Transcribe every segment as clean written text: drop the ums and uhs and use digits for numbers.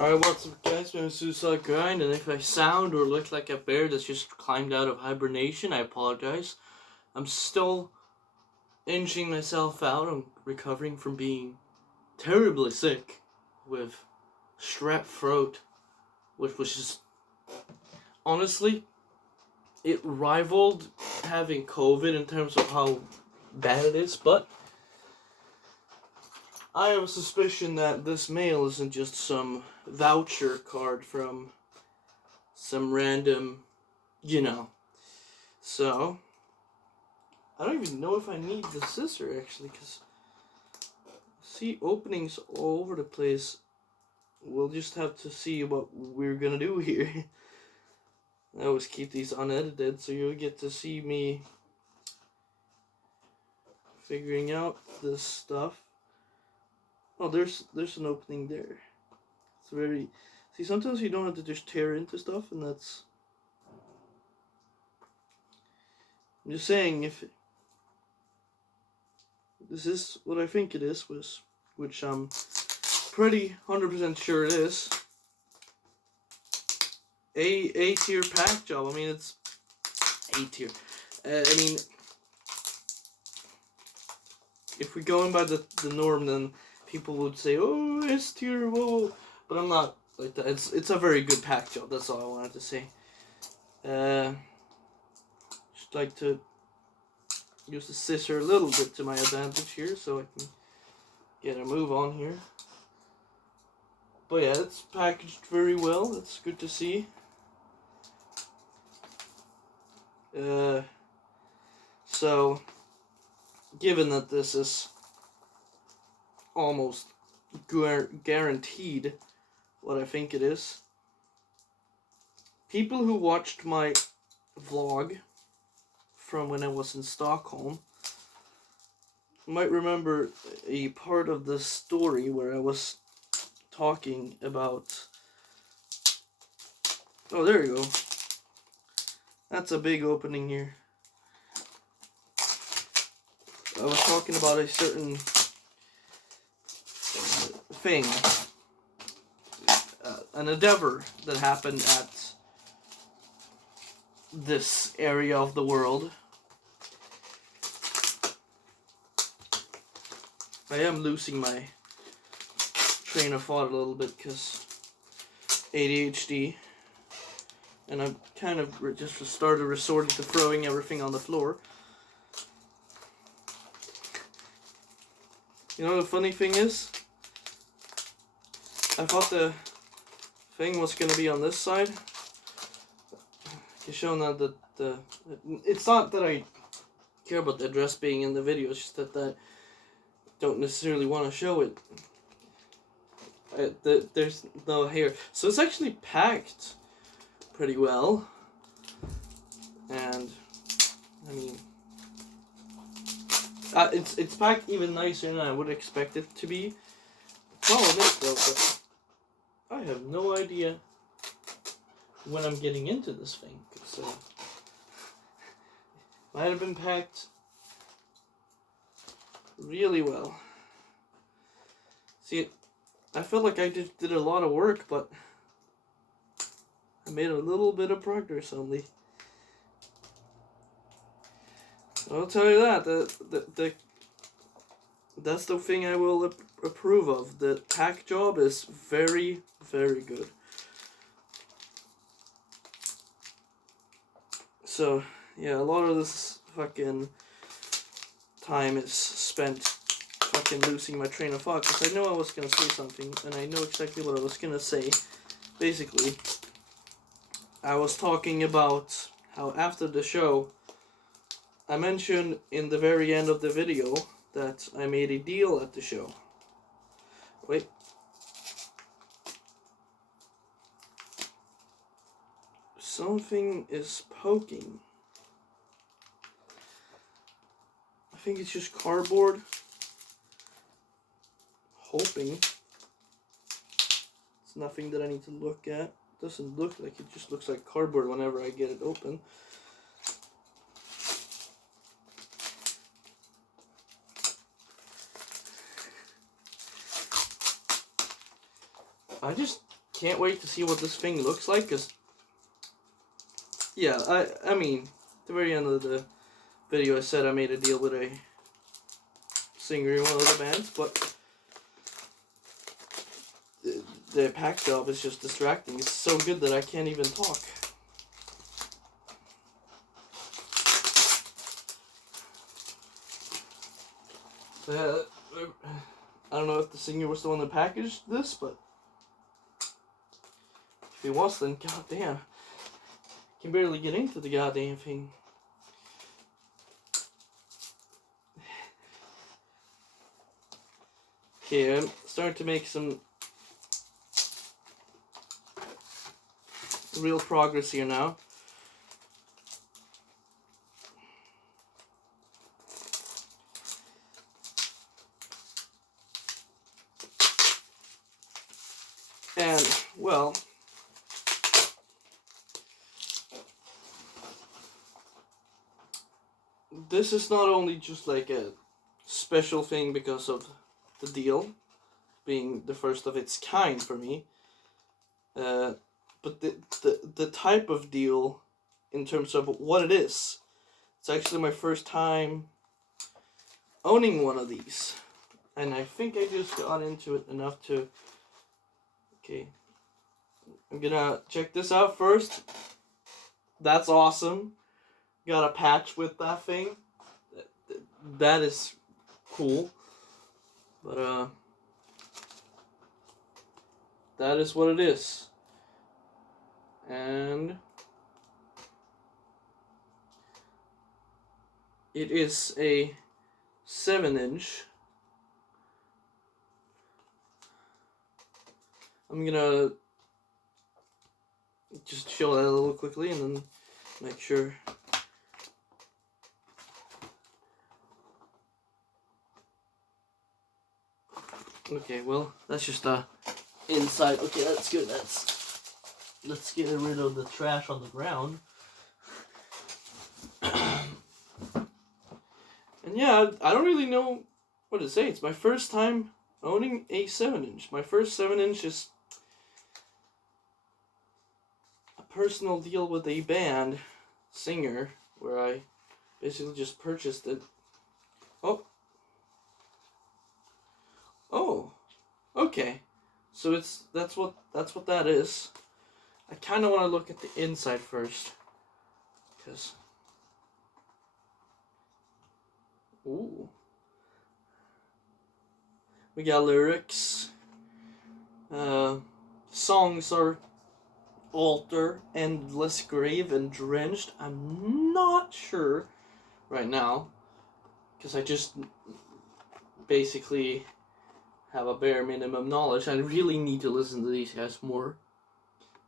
Alright, what's up guys, my name is Suicide Grind, and if I sound or look like a bear that's just climbed out of hibernation, I apologize. I'm still inching myself out. I'm recovering from being terribly sick with strep throat, which was just, honestly, it rivaled having COVID in terms of how bad it is, but I have a suspicion that this mail isn't just some voucher card from some random, So, I don't even know if I need the scissor, actually, because see openings all over the place. We'll just have to see what we're gonna do here. I always keep these unedited, so you'll get to see me figuring out this stuff. Oh, there's an opening there. It's very... See, sometimes you don't have to just tear into stuff, and that's... I'm just saying, if this is what I think it is, which I'm pretty 100% sure it is, A tier pack job. I mean, it's A tier. I mean, if we're going by the norm, then people would say, "Oh, S tier, whoa," but I'm not like that. It's a very good pack job. That's all I wanted to say. Just like to use the scissor a little bit to my advantage here, so I can get a move on here. But yeah, it's packaged very well. That's good to see. So, given that this is almost guaranteed what I think it is, people who watched my vlog from when I was in Stockholm might remember a part of the story where I was talking about... Oh, there you go. That's a big opening here. I was talking about a certain thing, an endeavor that happened at this area of the world. I am losing my train of thought a little bit because ADHD, and I've kind of just started resorting to throwing everything on the floor. You know, the funny thing is, I thought the thing was going to be on this side. It's shown that it's not that I care about the address being in the video, it's just that I don't necessarily want to show it. There's no hair. So it's actually packed pretty well. And, I mean... it's packed even nicer than I would expect it to be. The problem is though that I have no idea when I'm getting into this thing. So might have been packed really well. See, I felt like I just did a lot of work, but I made a little bit of progress only. I'll tell you that, that's the thing I will approve of. The pack job is very, very good. So, yeah, a lot of this fucking time is spent fucking losing my train of thought, because I know I was going to say something, and I know exactly what I was going to say. Basically, I was talking about how after the show, I mentioned in the very end of the video that I made a deal at the show. Wait. Something is poking. I think it's just cardboard. Hoping. It's nothing that I need to look at. Doesn't look like it, just looks like cardboard whenever I get it open. I just can't wait to see what this thing looks like, because, yeah, I mean, at the very end of the video I said I made a deal with a singer in one of the bands, but the pack job is just distracting. It's so good that I can't even talk. I don't know if the singer was the one that packaged this, but if he was, then goddamn, I can barely get into the goddamn thing. Okay, I'm starting to make some real progress here now. And, well, this is not only just like a special thing because of the deal being the first of its kind for me, but the type of deal in terms of what it is. It's actually my first time owning one of these, and I think I just got into it enough to... Okay, I'm gonna check this out first. That's awesome. Got a patch with that thing. That is cool. But that is what it is. And it is a 7-inch. I'm gonna just show that a little quickly and then make sure. Okay, well, that's just inside. Okay, that's good. Let's get rid of the trash on the ground. And yeah, I don't really know what to say. It's my first time owning a 7-inch. My first 7-inch is a personal deal with a band singer where I basically just purchased it. Oh, okay. So that's what that is. I kind of want to look at the inside first, because ooh, we got lyrics. Songs are Altar, Endless Grave, and Drenched. I'm not sure right now, because I just basically have a bare minimum knowledge. I really need to listen to these guys more.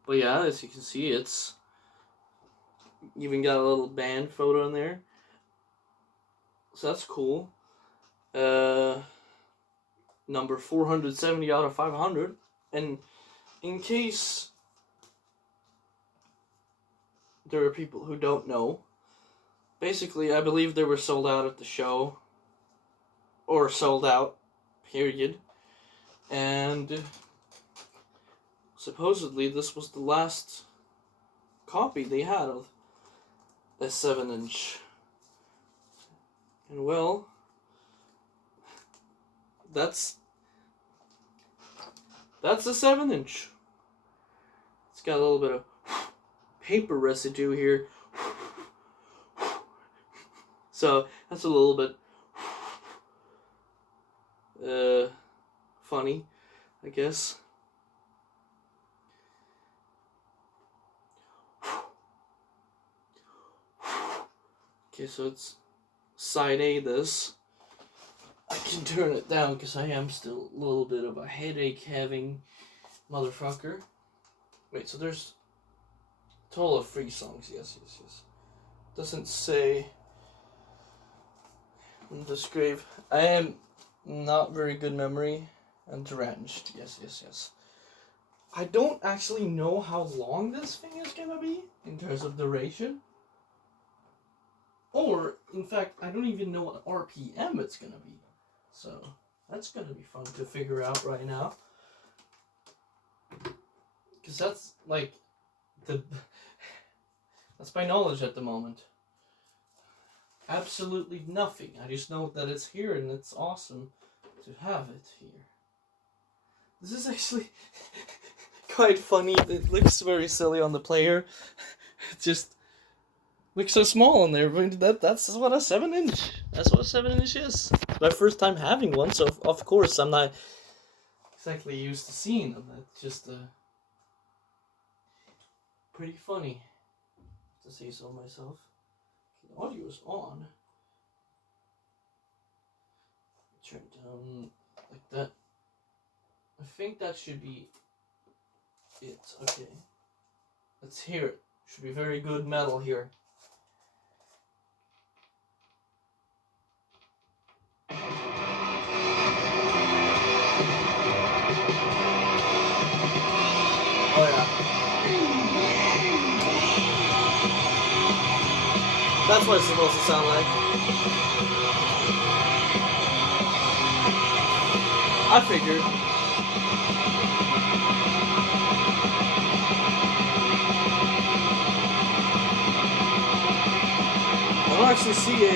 But yeah, as you can see, it's even got a little band photo in there. So that's cool. Number 470 out of 500. And in case there are people who don't know, basically I believe they were sold out at the show. Or sold out, period. And supposedly this was the last copy they had of a 7-inch. And well, that's a 7-inch. It's got a little bit of paper residue here. So that's a little bit funny, I guess. Okay, so it's side A this. I can turn it down because I am still a little bit of a headache having motherfucker. Wait, so there's a total of 3 songs. Yes. Doesn't say in this grave. I am not very good memory. And Drenched. Yes. I don't actually know how long this thing is gonna be in terms of duration. Or, in fact, I don't even know what RPM it's gonna be. So, that's gonna be fun to figure out right now. Because that's like that's my knowledge at the moment. Absolutely nothing. I just know that it's here and it's awesome to have it here. This is actually quite funny. It looks very silly on the player. It just looks so small on there. But that's what a 7-inch. That's what a 7-inch is. It's my first time having one, so of course I'm not exactly used to seeing them. It's just pretty funny, to say so myself. The audio is on. Turn it down like that. I think that should be it. Okay. Let's hear it. Should be very good metal here. Oh yeah. That's what it's supposed to sound like. I figured. I don't actually see a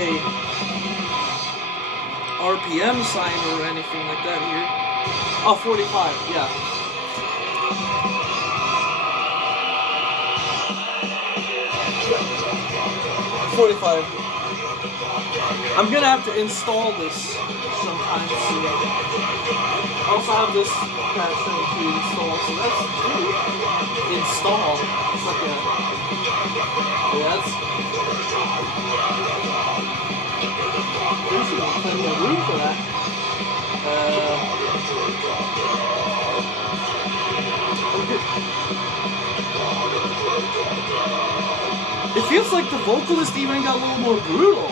RPM sign or anything like that here. Oh, 45, yeah. $45. I'm gonna have to install this sometime soon. I also have this patch thing to install, so that's two. Install. It's like a. Yeah, that's. There's plenty of room for that. It feels like the vocalist even got a little more brutal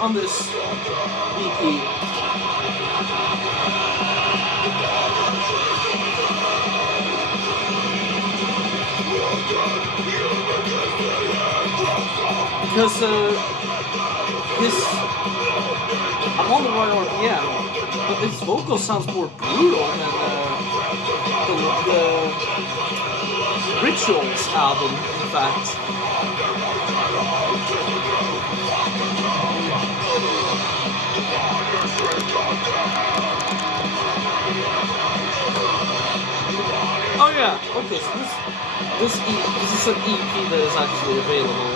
on this EP. Because I'm on the right RPM, but his vocal sounds more brutal than the Rituals album, in fact. Oh yeah, okay, so this is an EP that is actually available.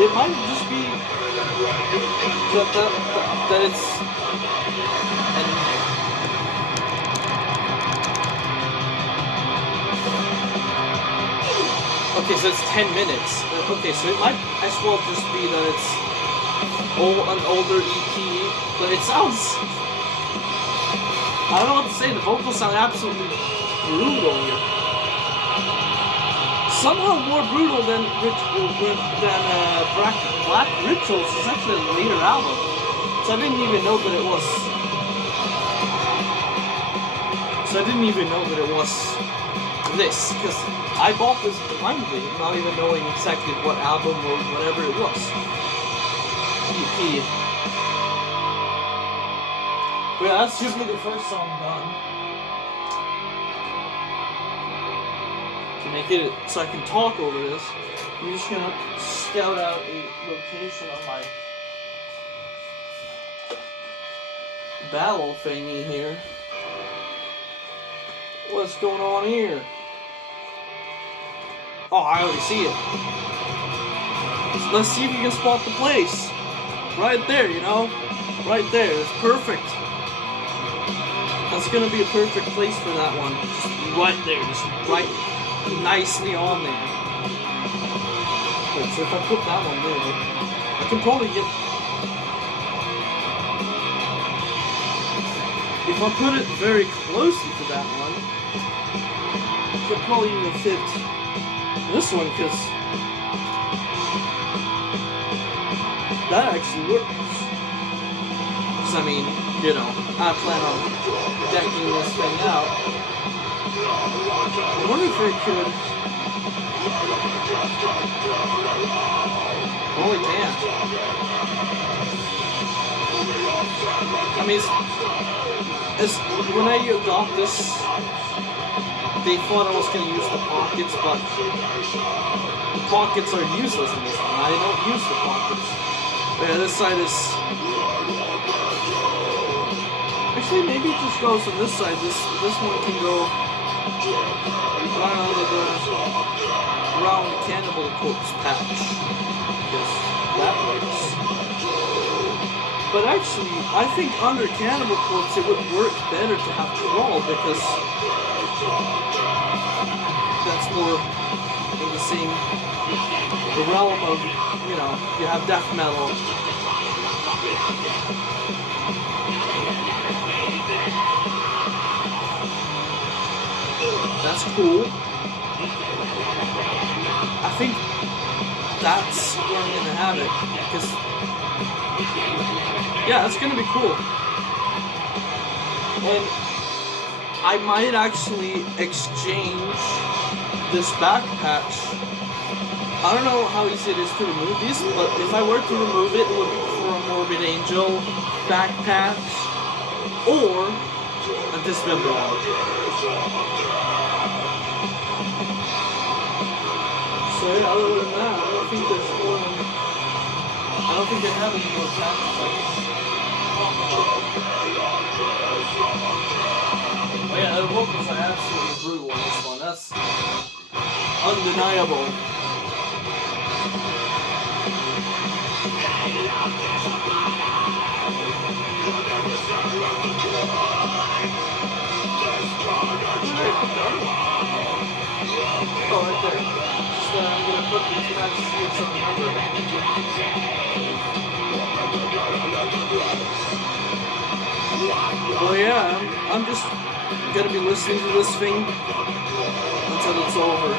It might just be that it's okay, so it's 10 minutes. Okay, so it might as well just be that it's an older EP, but it sounds. I don't know what to say. The vocals sound absolutely brutal here. Somehow more brutal than Black Rituals. It's actually a later album, so I didn't even know that it was. This, because I bought this blindly, not even knowing exactly what album or whatever it was. EP. But yeah, that should be the first song done. To make it so I can talk over this, I'm just gonna scout out a location on my battle thingy here. What's going on here? Oh, I already see it. Let's see if you can spot the place. Right there, you know? Right there. It's perfect. That's gonna be a perfect place for that one. Just right there. Just right nicely on there. Wait, so if I put that one there, I can probably get... If I put it very closely to that one, I could probably even fit this one, because that actually works. Because, I mean, you know, I plan on decking this thing out. I wonder if I could... Probably can. I mean, as when I got this, they thought I was going to use the pockets, but the pockets are useless in this one. I don't use the pockets. Yeah, this side is... Actually, maybe it just goes on this side. This one can go around Cannibal Corpse patch. Because that works. But actually, I think under Cannibal Corpse it would work better to have Crawl because that's more in the same realm of, you know, you have death metal. That's cool. I think that's where I'm gonna have it because yeah, that's gonna be cool. And I might actually exchange this back patch. I don't know how easy it is to remove these, but if I were to remove it, it would be for a Morbid Angel back patch or a Dismember one. So yeah, other than that, I don't think there's more than... I don't think they have any more patches like this. Oh yeah, the vocals are absolutely brutal on this one. That's undeniable. Oh, right there. Just, I'm gonna put these patches here so I remember. Well, yeah, I'm just gonna be listening to this thing until it's over.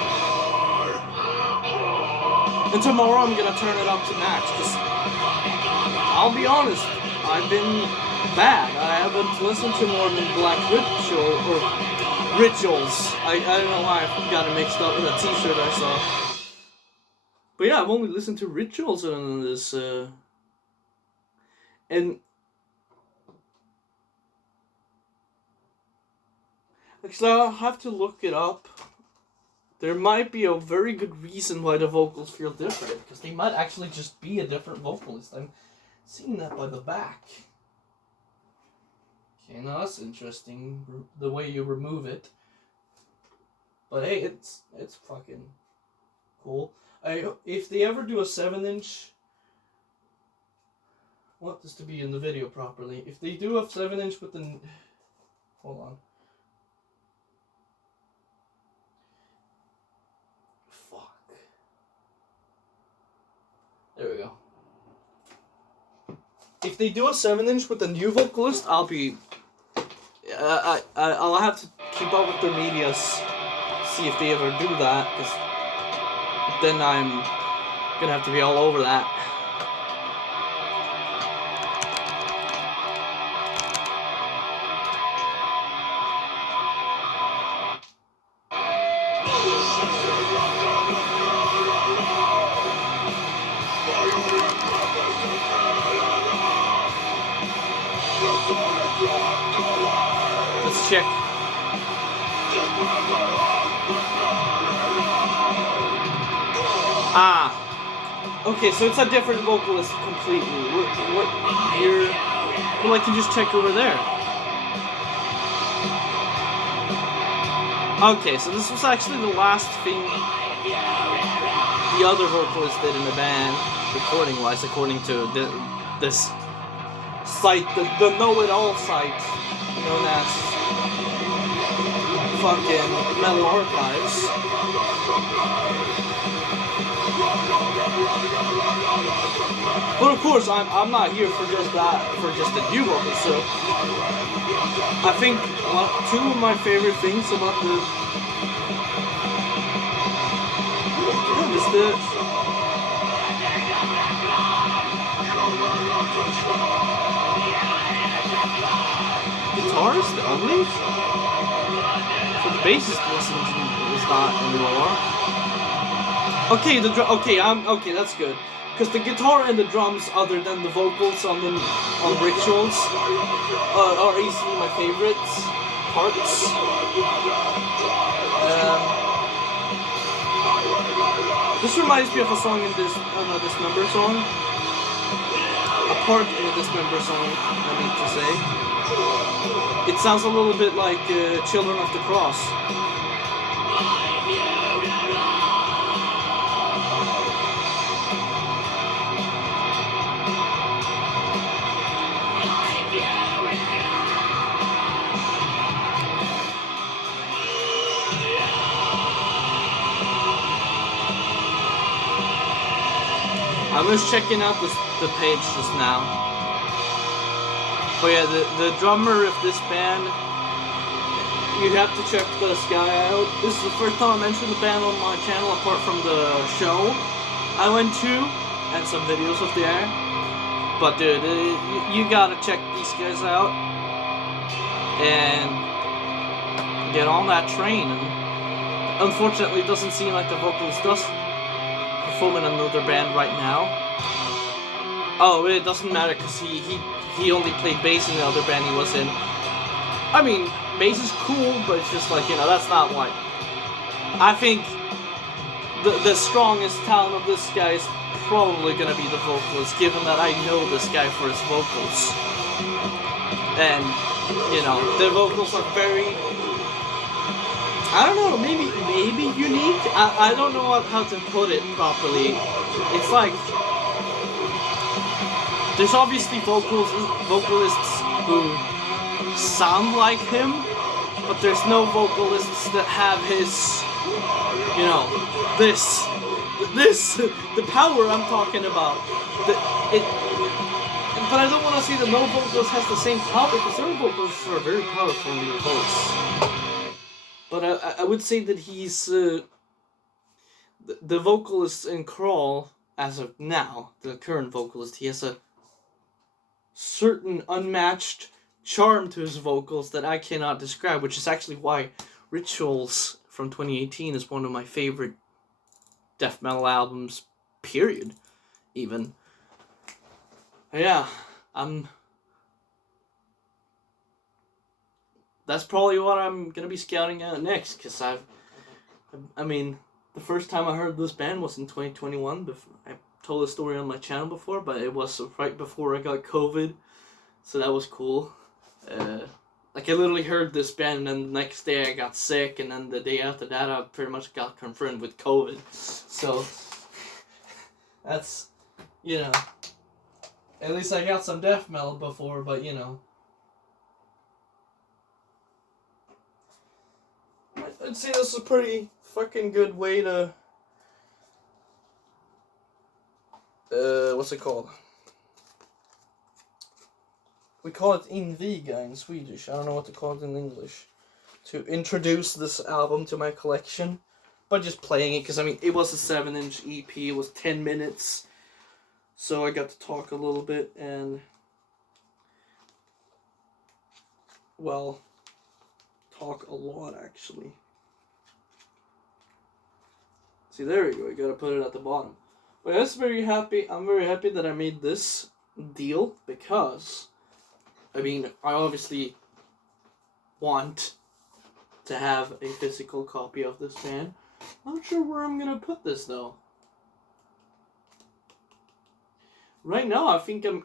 And tomorrow I'm gonna turn it up to max, because I'll be honest, I've been bad. I haven't listened to more than Black Ritual, or Rituals. I don't know why I got it mixed up with that t-shirt I saw. But yeah, I've only listened to Rituals on this, and actually I'll have to look it up. There might be a very good reason why the vocals feel different, because they might actually just be a different vocalist. I'm seeing that by the back. Okay, now that's interesting, the way you remove it. But hey, it's fucking cool. If they ever do a 7-inch... I want this to be in the video properly. If they do a 7-inch with the... Hold on. Fuck. There we go. If they do a 7-inch with a new vocalist, I'll be... I'll have to keep up with their medias, see if they ever do that, because then I'm gonna have to be all over that. Let's check. Ah. Okay, so it's a different vocalist completely. What year? Well, I can just check over there. Okay, so this was actually the last thing the other vocalist did in the band, recording-wise, according to this site, the know-it-all site, known as fucking Metal Archives. But of course, I'm not here for just that, for just the new vocals, so I think two of my favorite things about the... Yeah, just the... Guitarist only? So the bassist listens is not anymore. Okay, okay, that's good. Because the guitar and the drums, other than the vocals on Rituals, are easily my favorites parts. This reminds me of a song in this Dismember song. A part in the Dismember song, I mean to say. It sounds a little bit like Children of the Cross. I was checking out the page just now. But yeah, the drummer of this band, you have to check this guy out. This is the first time I mentioned the band on my channel apart from the show I went to and some videos of there. But dude, you gotta check these guys out and get on that train. And unfortunately, it doesn't seem like the vocalist does perform in another band right now. Oh, it doesn't matter because he only played bass in the other band he was in. I mean, bass is cool, but it's just like, you know, that's not why. I think the strongest talent of this guy is probably gonna be the vocalist, given that I know this guy for his vocals. And, you know, the vocals are very, I don't know, maybe unique. I don't know how to put it properly. It's like, there's obviously vocalists who sound like him, but there's no vocalists that have his, you know, the power I'm talking about. But I don't want to say that no vocalist has the same power, because certain vocalists are very powerful in their voice. But I would say that he's the vocalist in Crawl, as of now, the current vocalist, he has a certain unmatched charm to his vocals that I cannot describe, which is actually why Rituals from 2018 is one of my favorite death metal albums, period, even. Yeah, that's probably what I'm gonna be scouting out next, because I mean, the first time I heard this band was in 2021. I told the story on my channel before, but it was right before I got COVID, so that was cool. Like, I literally heard this band, and then the next day I got sick, and then the day after that I pretty much got confirmed with COVID. So, that's, you know, at least I got some death metal before, but, you know. I'd say this is a pretty fucking good way to, what's it called? We call it inviga in Swedish. I don't know what to call it in English. To introduce this album to my collection by just playing it, because I mean, it was a 7-inch EP. It was 10 minutes, so I got to talk a little bit and, well, talk a lot actually. See, there we go. You gotta put it at the bottom. But I'm very happy that I made this deal, because, I mean, I obviously want to have a physical copy of this band. Not sure where I'm gonna put this though. Right now, I think I'm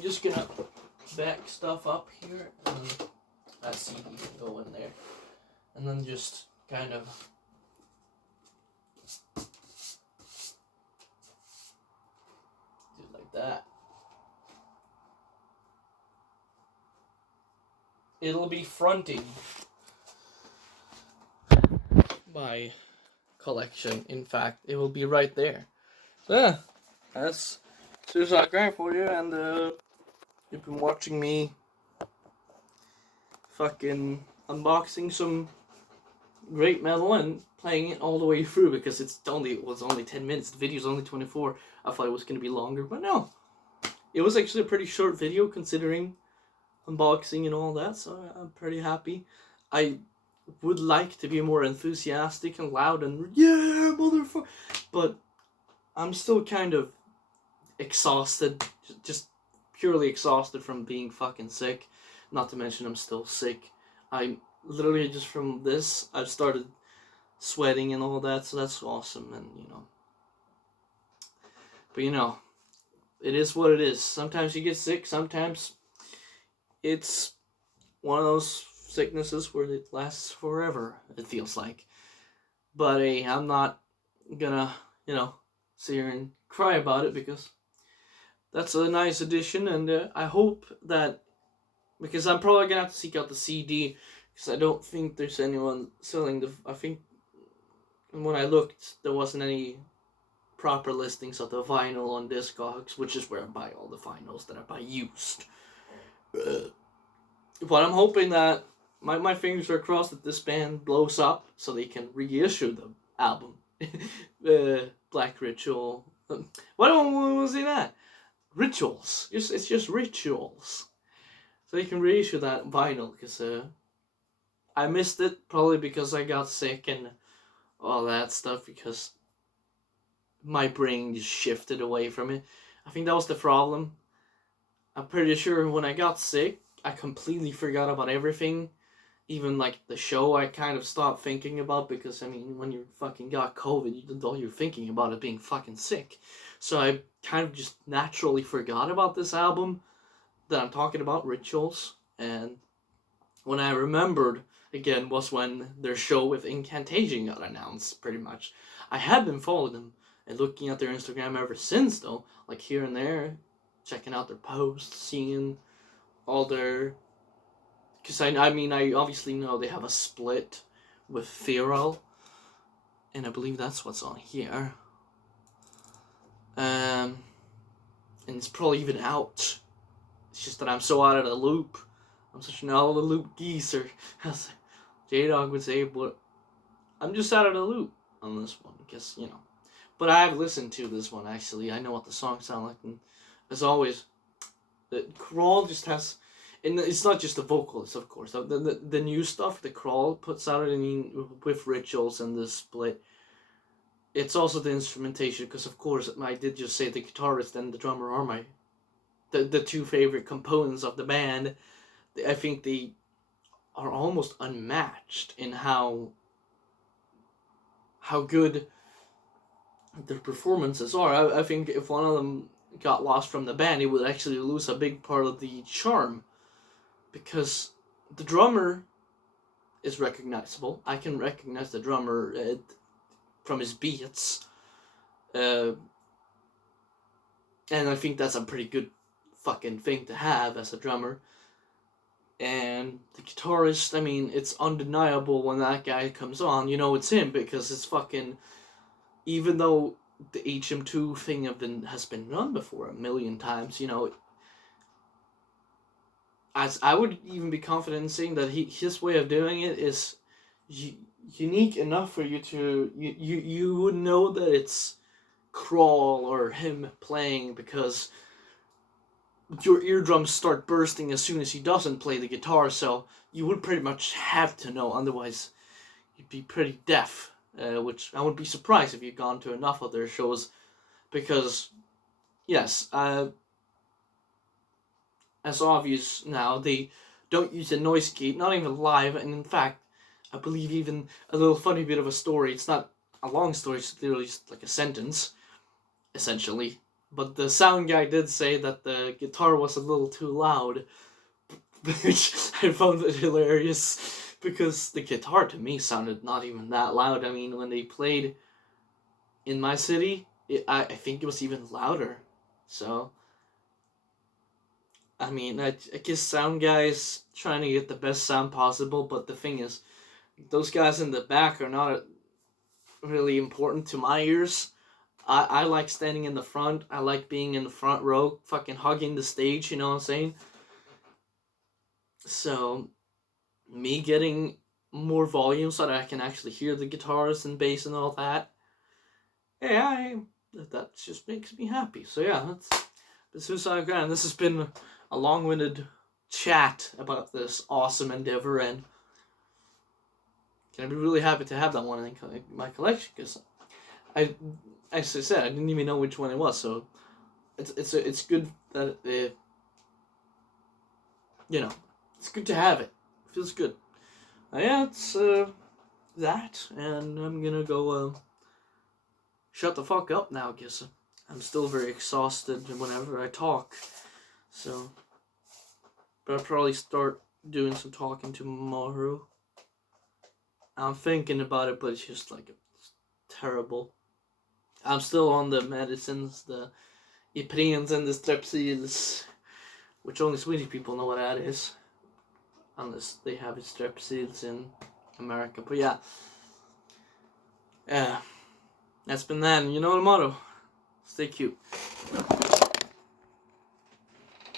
just gonna back stuff up here, and that CD can go in there, and then just kind of do it like that. It'll be fronting my collection. In fact, it will be right there. So yeah, that's Suicide Grind for you, and you've been watching me fucking unboxing some great metal and playing it all the way through, because it was only 10 minutes. The video's only 24. I thought it was gonna be longer, but no. It was actually a pretty short video considering unboxing and all that, so I'm pretty happy. I would like to be more enthusiastic and loud and yeah, motherfucker, but I'm still kind of exhausted, just purely exhausted from being fucking sick. Not to mention I'm still sick. I literally just from this I've started sweating and all that, so that's awesome. And but it is what it is. Sometimes you get sick. Sometimes it's one of those sicknesses where it lasts forever. It feels like. But hey, I'm not gonna sit here and cry about it because that's a nice addition, and I hope that because I'm probably gonna have to seek out the CD because I don't think there's anyone selling the. I think when I looked, there wasn't any proper listings of the vinyl on Discogs, which is where I buy all the vinyls that I buy used. But I'm hoping that my fingers are crossed that this band blows up so they can reissue the album. Black Ritual. Why don't we say that? Rituals. It's just rituals. So they can reissue that vinyl because I missed it probably because I got sick and all that stuff because my brain just shifted away from it. I think that was the problem. I'm pretty sure when I got sick, I completely forgot about everything. Even like the show, I kind of stopped thinking about because I mean, when you fucking got COVID, all you're thinking about is being fucking sick. So I kind of just naturally forgot about this album that I'm talking about, Rituals. And when I remembered again was when their show with Incantation got announced. Pretty much, I had been following them and looking at their Instagram ever since, though, like here and there, checking out their posts, seeing all their. Because I mean, I obviously know they have a split with Feral, and I believe that's what's on here. And it's probably even out. It's just that I'm so out of the loop. I'm such an out of the loop geezer, as J-Dog would say, but I'm just out of the loop on this one, because, But I have listened to this one, actually. I know what the songs sound like, and as always, the Crawl just has... And it's not just the vocals, of course. The new stuff the Crawl puts out, I mean, with Rituals and the split, it's also the instrumentation, because of course, I did just say the guitarist and the drummer are the two favorite components of the band. I think they are almost unmatched in how good their performances are. I think if one of them got lost from the band, it would actually lose a big part of the charm. Because the drummer is recognizable. I can recognize the drummer from his beats. And I think that's a pretty good fucking thing to have as a drummer. And the guitarist, I mean, it's undeniable when that guy comes on, it's him, because it's fucking... Even though the HM2 thing has been done before a million times, as I would even be confident in saying that his way of doing it is unique enough for you to you would know that it's Crawl or him playing, because your eardrums start bursting as soon as he doesn't play the guitar, so you would pretty much have to know, otherwise you'd be pretty deaf, which I would be surprised if you'd gone to enough of their shows, because yes, as obvious now, they don't use a noise gate, not even live, and in fact, I believe even a little funny bit of a story, it's not a long story, it's literally just like a sentence, essentially, but the sound guy did say that the guitar was a little too loud, which I found it hilarious, because the guitar to me sounded not even that loud. I mean, when they played in my city, I think it was even louder, so... I mean, I guess sound guys trying to get the best sound possible, but the thing is, those guys in the back are not really important to my ears. I like standing in the front. I like being in the front row, fucking hugging the stage, you know what I'm saying? So, me getting more volume so that I can actually hear the guitars and bass and all that, that just makes me happy. So yeah, that's Suicide Grand. This has been a long-winded chat about this awesome endeavor, and I'd be really happy to have that one in my collection because I, as I said, I didn't even know which one it was. So it's good that it's good to have it. It feels good. Yeah, it's that, and I'm gonna go shut the fuck up now, because I'm still very exhausted whenever I talk. So, but I'll probably start doing some talking tomorrow. I'm thinking about it, but it's just like it's terrible. I'm still on the medicines, the Iprens and the Strepsils, which only Swedish people know what that is, unless they have Strepsils in America. But yeah, that's been that. And you know the motto: stay cute.